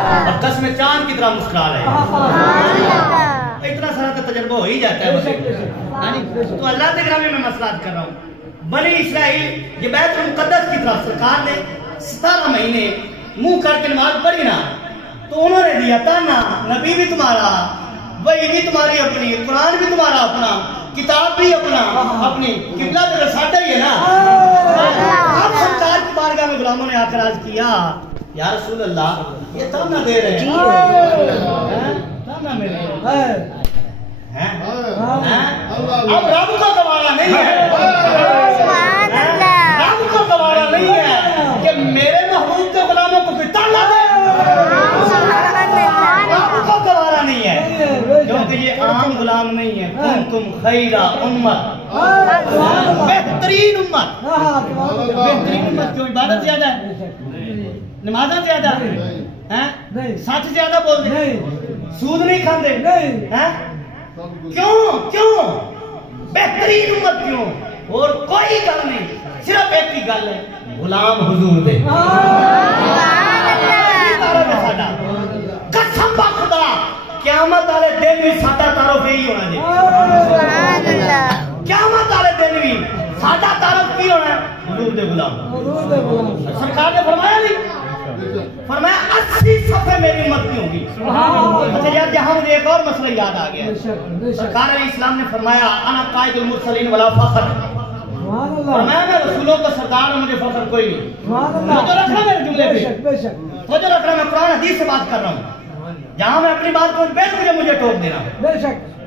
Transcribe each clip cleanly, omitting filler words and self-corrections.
اور قسم چاند کی طرح مسکرا رہے ہیں. اتنا سارا تو تجربہ ہو ہی جاتا ہے. تو اللہ کے نام میں مسئلات کر رہا ہوں. بنی اسرائیل یہ بیت المقدس کی طرف سرکار نے 17 مہینے منہ کر کے نماز پڑھی نا تو انہوں نے دیا تانا نبی بھی تمہارا وہی بھی تمہاری اپنی قرآن بھی تمہارا اپنا کتاب بھی اپنا اپنی قبلہ تو ساڈا ہی ہے نا. اب سرکار کی بارگاہ میں غلاموں نے آ کر عرض کیا یا رسول اللہ یہ تانا دے رہے ہیں تانا میرے اب رب کو گوارا نہیں ہے رب کو گوارا نہیں ہے کہ میرے محبوب کے غلاموں کو کوئی تانا دے. رب کو گوارا نہیں ہے کیونکہ یہ عام غلام نہیں ہے. کنتم خیر امت بہترین امت. بہترین امت کیوں؟ عبادت زیادہ ہے نمازیں زیادہ ہے سچ زیادہ بولتے سود نہیں کھاتے کیوں بہترین امت کیوں؟ اور کوئی گل نہیں صرف ایک ہی گل ہے غلام حضور دے. قسم خدا قیامت والے دن بھی ساڈا تعارف یہی ہونا چاہیے. قیامت والے دن بھی ساڈا تعارف کی ہونا ہے حضور دے غلام. سرکار نے فرمایا نہیں فرمایا 80 صفحے میری امت کی ہوگی. اچھا یار یہاں مجھے ایک اور مسئلہ یاد آ گیا. سرکار علیہ السلام نے فرمایا انا قائد المرسلین ولا فخر. فرمایا میں رسولوں کا سردار ہوں مجھے فخر کوئی نہیں. تو رکھنا میرے جملے پہ توجہ رکھنا. میں قرآن حدیث سے بات کر رہا ہوں. جہاں میں اپنی بات کو مجھے ٹوک دینا.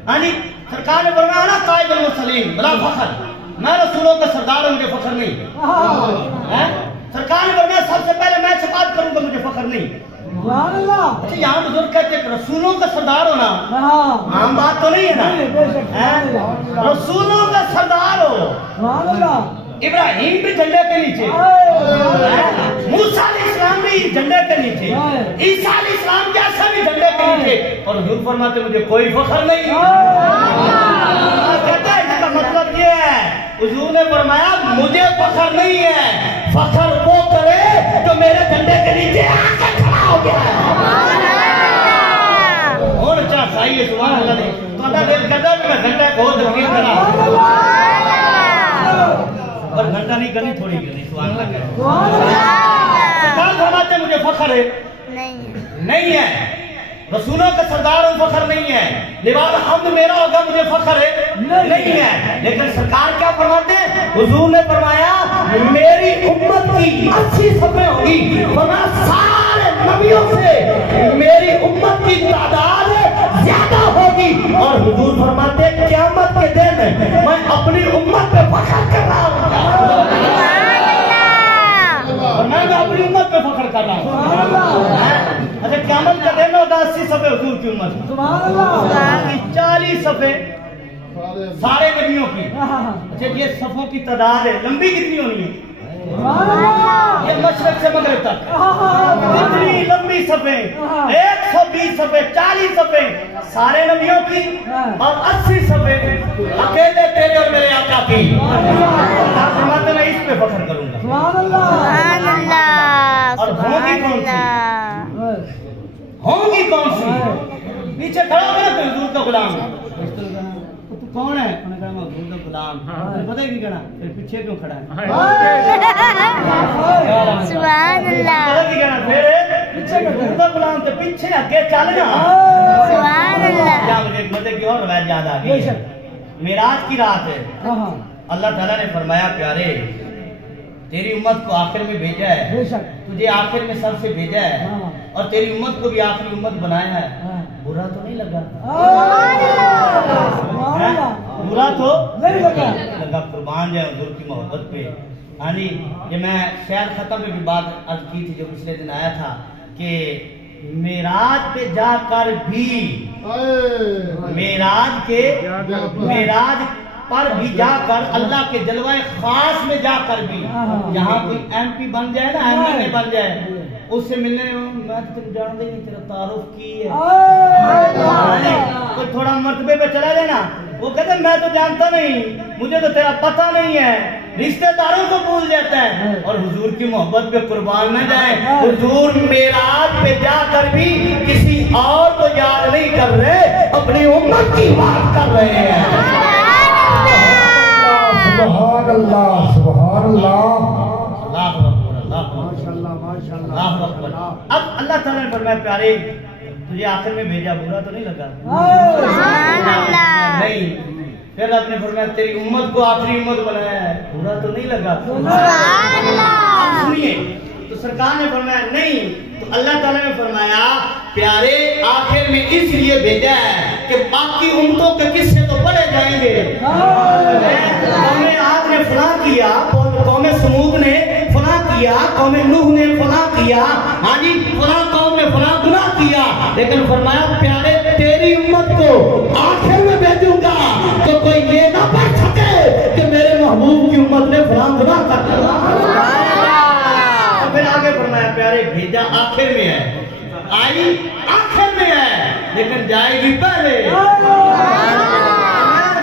ہاں جی سرکار نے فرمایا انا قائد المرسلین ولا فخر. میں رسولوں کا سردار ہوں مجھے فخر نہیں. سرکار نے فرمایا سب سے پہلے میں بات کروں گا مجھے فخر نہیں. اچھا یہاں بزرگ کہتے ہیں رسولوں کا سردار ہونا عام بات تو نہیں ہے نا. رسولوں کا سردار ہو. ابراہیم بھی جھنڈے کے نیچے موسیٰ علیہ السلام بھی جھنڈے کے نیچے عیسیٰ علیہ السلام جیسا بھی جھنڈے کے نیچے اور حضور فرماتے مجھے کوئی فخر نہیں. کہتا ہے اس کا مطلب یہ ہے حضور نے فرمایا مجھے فخر نہیں ہے فخر وہ کرے جو میرے جھنڈے کے نیچے آ کے کھڑا ہو گیا. اور اچھا صحیح ہے سبحان اللہ نے تو اللہ دل کرتا ہے کہ میں گھنٹہ بہت تقریر کرا اور گھنٹہ نہیں کرنی تھوڑی کرنی. سبحان اللہ سرکار فرماتے مجھے فخر ہے نہیں ہے. رسولوں کا سردار ہوں فخر نہیں ہے. لباس حمد میرا ہوگا مجھے فخر ہے نہیں ہے. لیکن سرکار کیا فرماتے ہیں حضور نے فرمایا میری امت کی 80 صفحے ہوگی فرمایا سارے نبیوں سے میری امت کی تعداد زیادہ ہوگی. اور حضور فرماتے ہیں قیامت کے دن میں اپنی امت پہ فخر کر رہا ہوں. اور میں اپنی امت پہ فخر کر رہا ہوں. اچھا قیامت کا دن ہوگا 80 صفحے حضور کی امت 40 صفحے سارے نبیوں کی. اچھا یہ صفوں کی تعداد ہے لمبی کتنی ہونی ہے یہ مشرق سے مغرب تک اتنی لمبی صفحے 120 صفحے 40 صفحے سارے نبیوں کی اور 80 صفحے اکیلے تیرے اور میرے آقا کی. فرماتے میں اس پہ فخر کروں گا. اور ہوگی کون سی پیچھے کھڑا ہوگا نا تو حضور کا غلام تو کون ہے انہوں نے کہا میں حضور کا غلام. پتہ ہے کی کہنا پھر پیچھے کیوں کھڑا ہے سبحان اللہ. پھر حضور کا غلام تو پیچھے آگے چل جا. سبحان اللہ. مجھے ایک مدد کی اور روایت یاد آ گئی. معراج کی رات ہے. اللہ تعالیٰ نے فرمایا پیارے تیری امت کو آخر میں بھیجا ہے تجھے آخر میں سب سے بھیجا ہے اور تیری امت کو بھی آخری امت بنایا ہے. برا تو نہیں لگا برا تو نہیں لگا. قربان جائے حضور کی محبت پہ. ہاں جی یہ میں شہر ختم میں بھی بات عرض کی تھی جو پچھلے دن آیا تھا کہ معراج پہ جا کر بھی معراج پر بھی جا کر اللہ کے جلوہ خاص میں جا کر بھی جہاں کوئی ایم پی بن جائے نا ایم پی بن جائے اس سے ملنے میں تم جانتے نہیں تیرا تعارف کی ہے کوئی تھوڑا مرتبے پہ چلا جائے نا وہ کہتے میں تو جانتا نہیں مجھے تو تیرا پتہ نہیں ہے رشتہ داروں کو بھول جاتا ہے اور حضور کی محبت پہ قربان نہ جائیں. حضور معراج پہ جا کر بھی کسی اور کو یاد نہیں کر رہے, اپنی امت کی بات کر رہے ہیں. سبحان اللہ سبحان اللہ. اب اللہ تعالیٰ نے فرمایا پیارے تجھے آخر میں بھیجا برا تو نہیں لگا؟ نہیں. پھر آپ نے فرمایا تیری امت کو آخری امت بنایا ہے, برا تو نہیں لگا؟ سنیے تو سرکار نے فرمایا نہیں. تو اللہ تعالیٰ نے فرمایا پیارے آخر میں اس لیے بھیجا ہے کہ باقی امتوں کے قصے تو پڑھے جائیں گے. قوم عاد نے فلاں کیا, قوم سمود نے فلاں کیا, قوم نوح نے فلاں کیا, ہاں جی فلاں قوم نے فلاں گناہ کیا, لیکن فرمایا پیارے تیری امت کو آخر میں بھیجوں گا تو کوئی یہ نہ پڑھ سکے کہ میرے محبوب کی امت نے فلاں گناہ کر دیا. پھر آگے فرمایا پیارے بھیجا آخر میں ہے, آئی آخر میں ہے, لیکن جائے گی پہلے.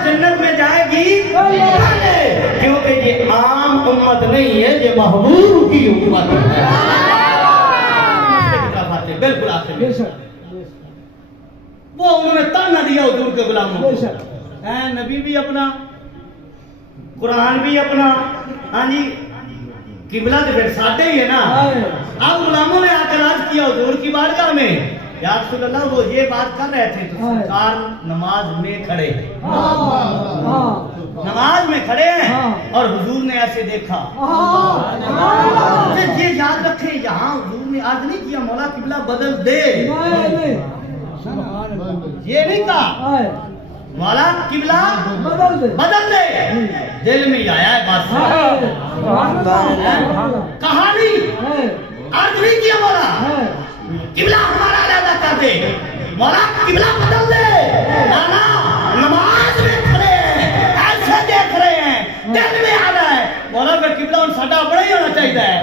جنت میں جائے گی پہلے, کیونکہ یہ عام امت نہیں ہے, یہ محبوب کی امت ہے. بالکل آخر میں وہ انہوں نے تانا دیا حضور کے غلاموں کو. نبی بھی اپنا, قرآن بھی اپنا, ہاں جی قبلہ تو پھر ساٹھے ہی ہے نا. اب غلاموں نے آ کر عرض کیا حضور کی بارگاہ میں یا رسول اللہ وہ یہ بات کر رہے تھے تو سرکار نماز میں کھڑے, نماز میں کھڑے ہیں اور حضور نے ایسے دیکھا. یہ یاد رکھیں یہاں حضور نے عرض نہیں کیا مولا قبلہ بدل دے, یہ نہیں کہا مولا قبلہ بدل دے. دل میں آیا ہے بات, کہا نہیں, عرض نہیں کیا مولا قبلہ ہمارا علیحدہ کر دے, مولا قبلہ بدل دے. نانا نماز میں کھڑے ہیں ایسے دیکھ رہے ہیں, دل میں آ رہا ہے مولا پھر قبلہ ان ساڈا اپنا ہی ہونا چاہیے ہے.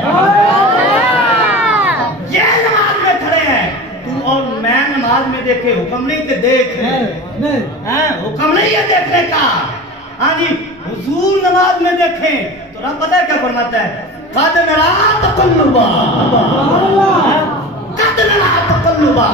یہ نماز میں کھڑے ہیں تو اور میں نماز میں دیکھے, حکم نہیں کہ دیکھ, حکم نہیں ہے دیکھنے کا. ہاں جی حضور نماز میں دیکھیں تو رب پتہ ہے کیا فرماتا ہے, قد نرا تقلبا قد نرا تقلبا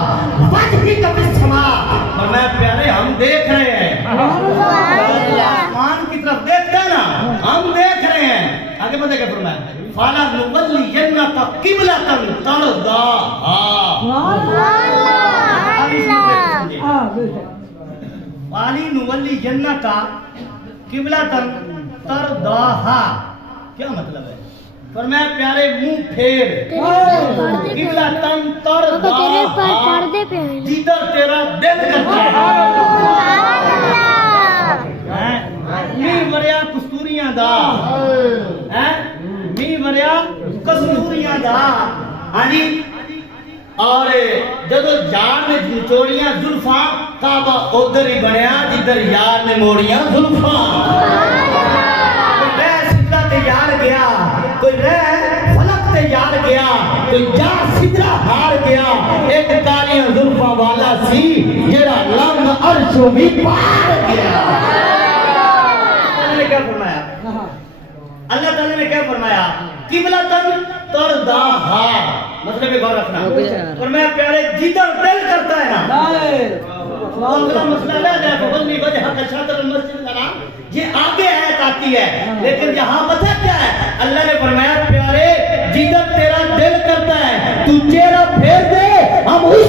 وجهك في السماء. فرمایا پیارے ہم دیکھ رہے ہیں, آسمان کی طرف دیکھتے ہیں نا, ہم دیکھ رہے ہیں. آگے پتہ کیا فرمایا, فَلَنُوَلِّيَنَّكَ قِبْلَةً تَرْضَاهَا. والی نولی جنہ کا قبلۃً ترضاها کیا مطلب ہے؟ فرمایا پیارے منہ پھیر, قبلۃً ترضاها جدھر تیرا دل کرتا ہے. می مریا کستوریاں دا, می مریا کستوریاں دا. ہاں جی اور جدو یار نے چوڑیاں زلفاں کعبہ ادھر ہی بنیا جدھر یار نے موڑیاں زلفاں. کوئی رہ سدرہ تے یار گیا, کوئی رہ فلک تے یار گیا, کوئی جا سدرہ ہار گیا. ایک کالیاں زلفاں والا سی جڑا لنگ عرشوں بھی پار گیا. اللہ نے کیا فرمایا, اللہ تعالیٰ نے کیا فرمایا قبلۃً ترضاها, مطلب ایک اور رکھنا. اور میں پیارے جدھر دل کرتا ہے نا, اگلا مسئلہ لے جائے فَوَلِّ وَجْهَكَ شَطْرَ الْمَسْجِدِ الْحَرَامِ, یہ آگے آیت آتی ہے, لیکن یہاں پتہ کیا ہے, اللہ نے فرمایا پیارے جدھر تیرا دل کرتا ہے تو چہرہ پھیر دے, ہم اس